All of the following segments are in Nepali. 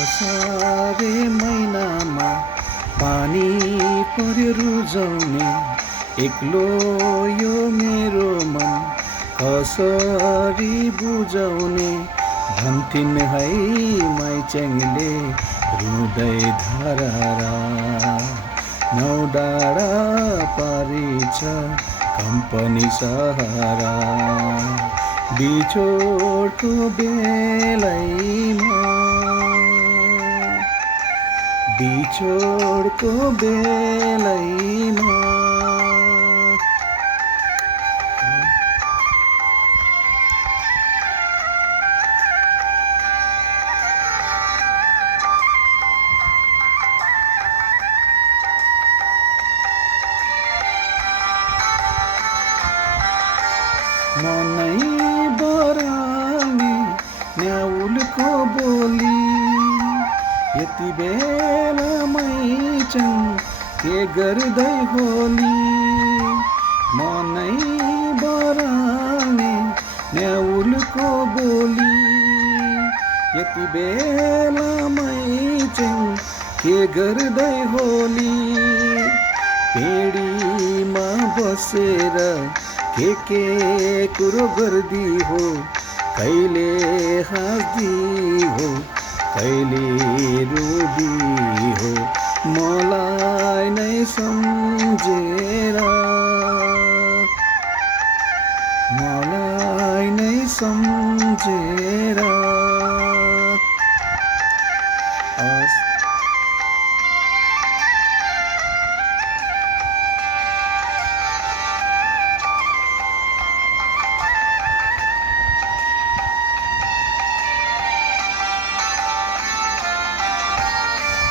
असारे महिनामा पानी पर्यो रुजाउने एक्लो यो मेरो मन कसरी बुझाउने भन्थिन् है माइच्याङले रुँदै धरारा नौ डाँडा पारी छ कम्पनी सहारा बिछोडको बेलैमा बिछोडको बेलैमा मनै बराल्ने न्याउलको बोली यति बेला मैचङ के गर्दै होली मनै बराल्ने न्याउलको बोली यति बेला मैचङ के गर्दै होली पेडीमा बसेर के कुरो गर्दी हो कहिले हाँस्दी हो कहिले रुदी हो मलाई नै सम्झेर मलाई नै सम्झेर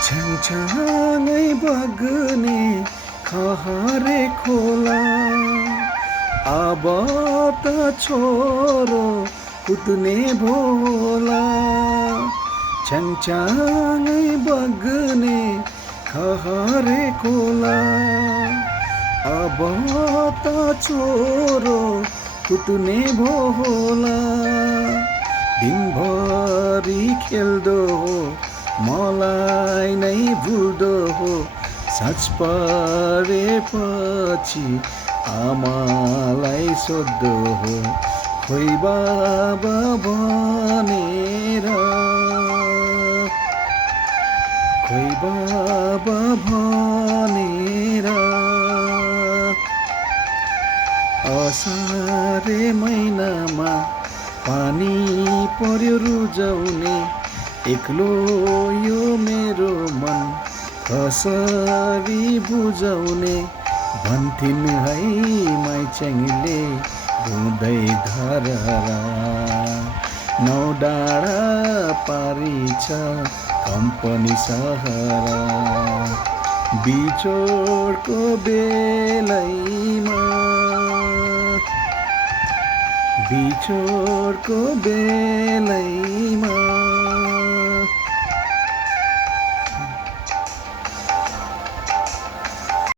छाङछाङै बग्ने खहरे खोला अब त छोरो कुद्ने भोला छाङछाङै बग्ने खहरे खोला अब त छोरो कुद्ने भोला दिनभरि खेल्दो हो मलाई नै भुल्दो हो साँझ परेपछि आमालाई सोध्दो हो खोइ बाबा भनेर खोइ बाबा भनेर असारे महिनामा पानी पर्यो रुजाउने एक्लो यो मेरो मन कसरी बुझाउने भन्थिन् है माइच्याङले रुँदै धरारा नौ डाँडा पारी छ कम्पनी सहारा बिछोडको बेलैमा बिछोडको बेलैमा